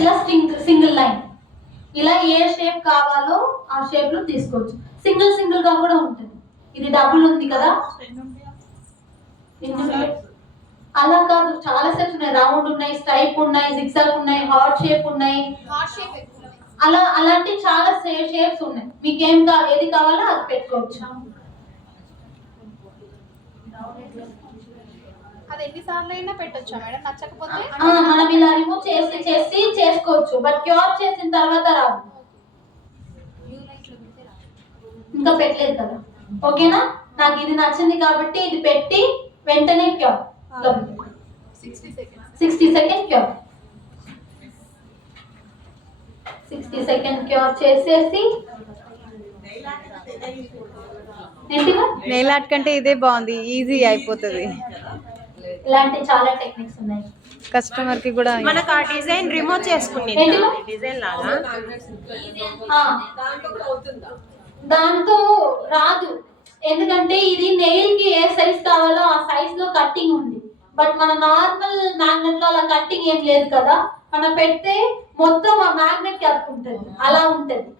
ఇలా single line, ఇలా ఏ shape కావాలో ఆ షేప్ లో తీసుకోవచ్చు. సింగిల్ సింగిల్ గా కూడా ఉంటుంది. ఇది డబుల్ ఉంది కదా, అలా కాదు, చాలా షేప్స్ ఉన్నాయి. రౌండ్ ఉన్నాయి, స్ట్రైప్ ఉన్నాయి, జిగ్జాగ్ ఉన్నాయి, హార్ట్ షేప్ ఉన్నాయి, అలా అలాంటి చాలా షేప్స్ ఉన్నాయి. మీకు ఏది కావాలో అది పెట్టుకోవచ్చు. అది ఎన్నిసార్లు అయినా పెట్టొచ్చా మేడం? నచ్చకపోతే మనం ఇలా రిమూవ్ చేసి చేసుకోవచ్చు. బట్ క్యూర్ చేసిన తర్వాత రాదు. ఇంకా పెట్టలేదు కదా, ఓకేనా? నాకు ఇది నచ్చింది కాబట్టి ఇది పెట్టి వెంటనే cure 60 second cure 60 second cure చేసేసి నెయిల్ ఆర్ట్ కంటే ఇదే బాగుంది, ఈజీ అయిపోతుంది. ఇలాంటి చాలా టెక్నిక్స్ ఉన్నాయి. కస్టమర్ కి కూడా మనకు ఆ డిజైన్ రిమూవ్ చేసుకునేది డిజైన్ లాగా దాంతో రాదు. ఎందుకంటే ఇది నెయిల్ కి ఏ సైజ్ కావాలో ఆ సైజ్ లో కట్టింగ్ ఉంది. బట్ మన నార్మల్ మ్యాగ్నెట్ లో అలా కట్టింగ్ ఏం లేదు కదా. మనం పెడితే మొత్తం ఆ మ్యాగ్నెట్ కి అతుక్కుంటుంది, అలా ఉంటుంది.